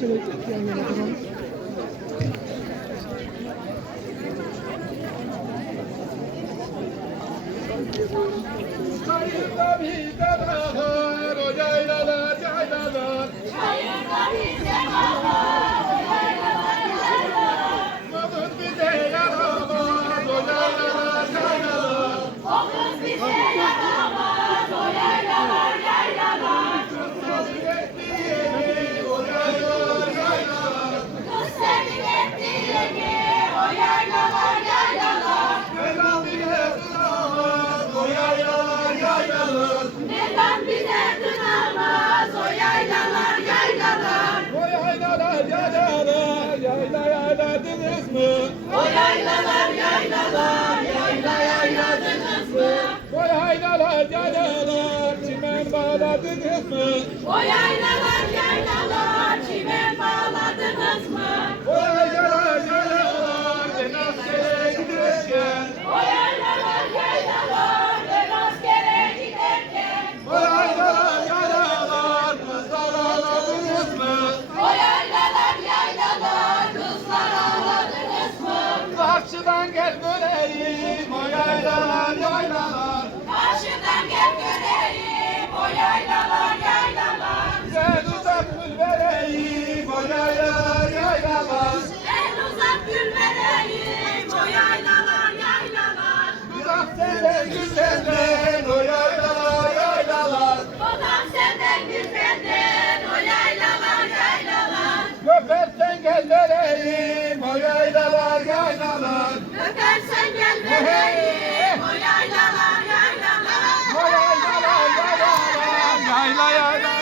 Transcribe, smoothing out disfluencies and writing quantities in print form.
Şöyle yan yana duralım. Çayırda bize bakar, o yaylalar yaylalar. Çayırda bize bakar, o yaylalar yaylalar. O kız bize yaramaz, o yaylalar yaylalar. O kız bize yaramaz, o yaylalar yaylalar. Kız seni ettiğini, o yaylalar yaylalar. Kız seni ettiğini, o yaylalar yaylalar. Neden bize kınamaz, o yaylalar yaylalar. Neden bize kınamaz, o yaylalar yaylalar. O yaylalar yaylalar, yayla yayladınız mı? O yaylalar yaylalar, yayla yayladınız mı? O yaylalar yaylalar, çimen bağladınız mı? O yaylalar yaylalar, çimen bağladınız mı? O yaylalar yaylalar, ben askere giderken. O yaylalar yaylalar, ben askere giderken. O yaylalar yaylalar, kızlar ağladınız mı? O yaylalar yaylalar, kızlar ağladınız mı? Karşıdan gel göreyim, o yaylalar yaylalar. Karşıdan gel göreyim, o yaylalar yaylalar. Sen uzak gül vereyim, o yaylalar yaylalar. En uzak gül vereyim, o yaylalar yaylalar. Uzak senden güzelden, o yaylalar yaylalar. Odam senden güzelden, o yaylalar yaylalar. Göpersen gel vereyim, o yaylalar yaylalar. Öpersen gel vereyim, o yaylalar yaylalar. O yaylalar yaylalar, yayla yayla